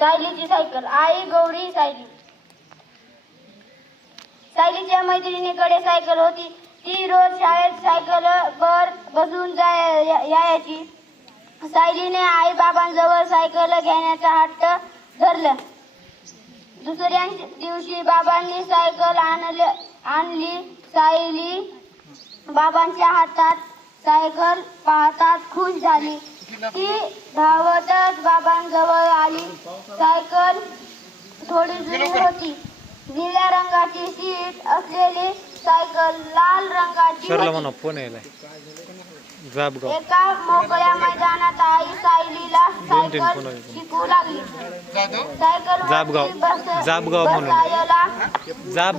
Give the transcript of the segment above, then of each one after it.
सायलीची cycle. आई Gauri Sayali. सायलीच्या मैत्रिणीकडे cycle होती. ती रोज शाळेत सायकलवर बसून यायची. सायलीने आई बाबांजवळ सायकल घेण्याचा हट्ट धरला. दुसऱ्या दिवशी बाबांनी सायकल आणली. सायली बाबांच्या हातात सायकल पाहताच खुश झाली. ती धावतच बाबांजवळ आली. सायकल थोडी जुनी होती. निळ्या रंगाची सीट असलेली सायकल लाल रंगाची होती. एका मोकळ्या मैदानात आई सायलीला सायकल शिकवू लागली. सायकल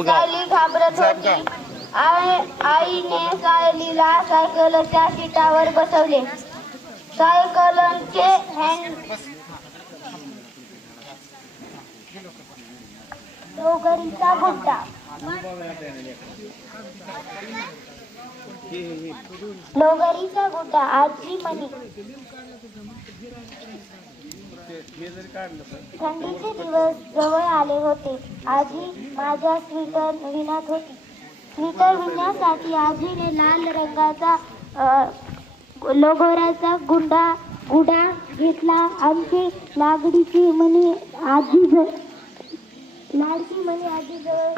सायली घाबरत होती. आईने सायलीला सायकलच्या सीटावर बसवले. सायकलचे लोगरीचा गुड्डा. लोगरीचा गुड्डा. आजी म्हणे, थंडीचे दिवस जवळ आले होते. आजी माझ्या स्वेटर विणत होती. स्वेटर विणण्यासाठी आजीने लाल रंगाचा लोगोऱ्याचा गुडा घेतला. आमची लाडकी म्हणे आजी जवळ.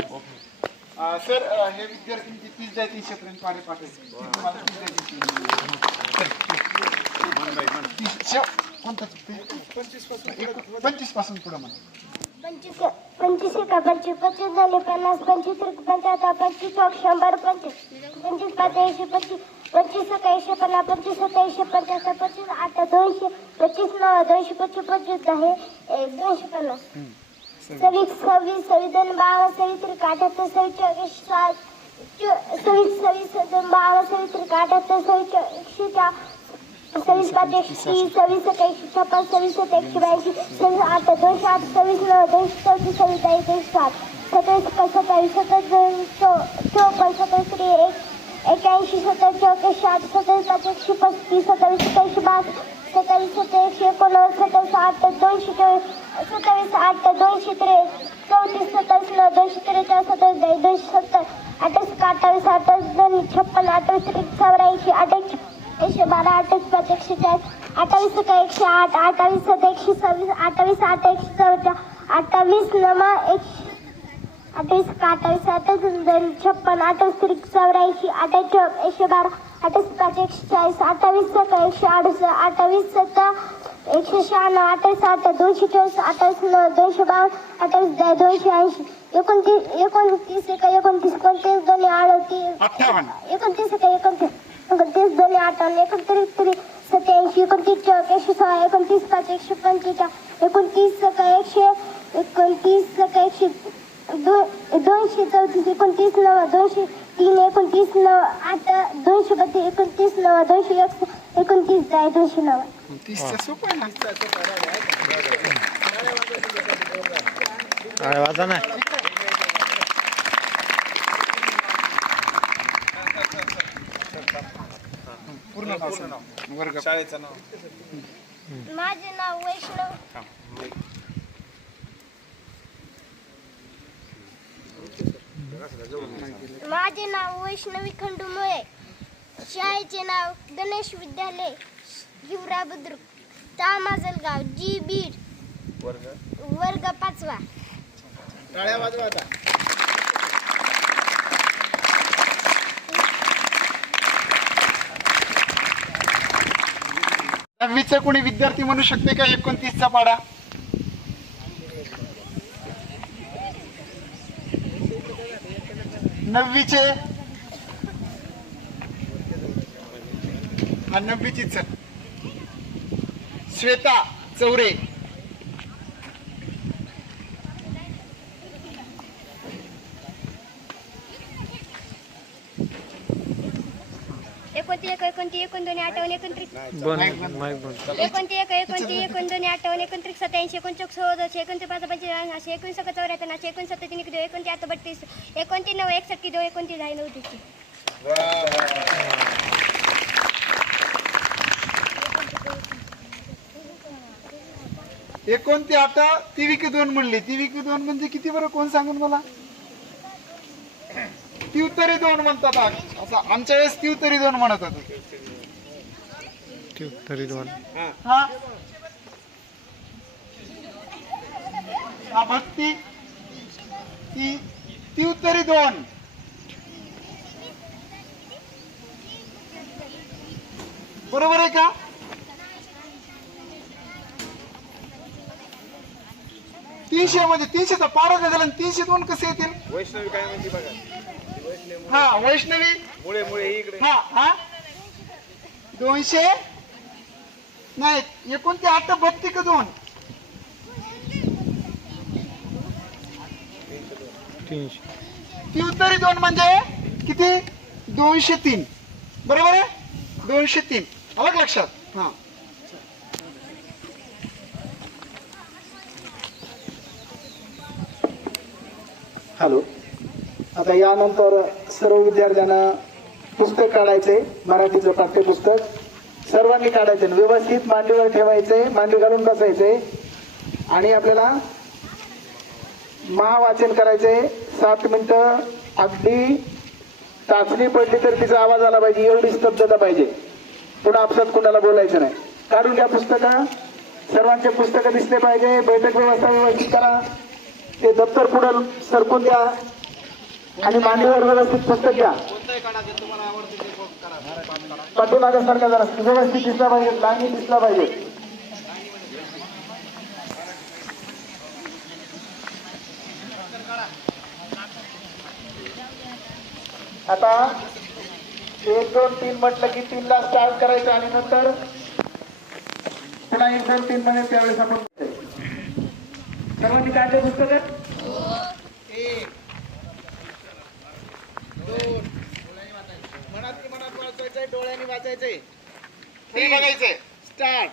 सर, हे विद्यार्थ्यांची 30 जाय 300 पर्यंत पाडे पाठवायचे. कोणता 25 पासून पुढे म्हणा. 25 एका 25 25 झाले 50 25 75 25 100 25 25 5 80 25 25 150 50 25 27 50 25 8 200 25 9 200 25 25 10 250 26 26 27 22 27 78 27 7 27 27 22 27 78 27 27 5 130 27 1 56 27 1 82 8 208 27 9 234 27 7 27 27 27 54 27 81 27 60 27 135 27 27 27 27 29 8 224 27 8 234 27 9 243 27 270 28 28 56 28 84 112 28 5 140 28 108 28 126 28 28 9 28 28 56 28 84 112 28 5 140 28 138 28 7 196 28 224 28 9 252 28 280 29 29 29 2 38 29 29 29 2 58 29 87 29 106 29 5 155 29 100 29 100 234 29 9 203 29 9 8 232 29 9 201 29 209. 30 सोपं आहे ना. वाचा ना. पूर्ण नाव वर्ग शाळेचं नाव. माझे नाव वैष्णव. माझे नाव वैष्णवी खंडू मुळे. शाळेचे नाव गणेश विद्यालय हिवरा बुद्रुक तामाजलगाव जी बीड. वर्ग 5वा. टाळ्या वाजवा आता. नववीचा कोणी विद्यार्थी म्हणू शकते का 29चा पाडा? नववीचे हा 9वीचीच श्वेता चौरे. एकोणती 29 58 29 87 एकोणती आठ तिविकी 2 म्हणली. तिविकी 2 म्हणजे किती बरं, कोण सांगून मला? तिवतरी 2 म्हणतात. असं आमच्या वेळेस तिवतरी 2 म्हणत होतो. तिवतरी 2. हा भक्ती ती तिवतरी 2. बरोबर आहे का? तीनशे मध्ये 300चा पारा झाला आणि 302 कसे येतील? वैष्णवी काय म्हणते बघा. हा वैष्णवी मुळे मुळे इकडे. हा हा 200 नाही. 8 भक्ती का 2? 300. तिवतरी 2 म्हणजे किती? 203. बरोबर आहे. 203 आलं का लक्षात? हा हॅलो. आता यानंतर सर्व विद्यार्थ्यांना पुस्तक काढायचे, मराठीचं पाठ्यपुस्तक सर्वांनी काढायचे, व्यवस्थित मांडीवर ठेवायचे, मांडी घालून बसायचे आणि आपल्याला महावाचन करायचे. 7 मिनिटं. अगदी चाचणी पडली तर तिचा आवाज आला पाहिजे, एवढी स्तब्धता पाहिजे. पुन्हा आपसात कुणाला बोलायचं नाही. काढून घ्या पुस्तकं. सर्वांचे पुस्तकं दिसले पाहिजे. बैठक व्यवस्था व्यवस्थित करा. ते दप्तर पुढं सरकून द्या आणि मांडीवर व्यवस्थित पुस्तक घ्या. पाठीमागे सारखा जरा व्यवस्थित दिसला पाहिजे, लाईनी दिसला पाहिजे. आता 1 2 3 म्हटलं की 3 ला स्टार्ट करायचं आणि नंतर पुन्हा 1 2 3 मध्ये त्यावेळेस आपण सर्वांनी काढले पुस्तक. 1 2 मनात वाचायचंय, डोळ्यांनी वाचायचंय, बघायचंय. स्टार्ट.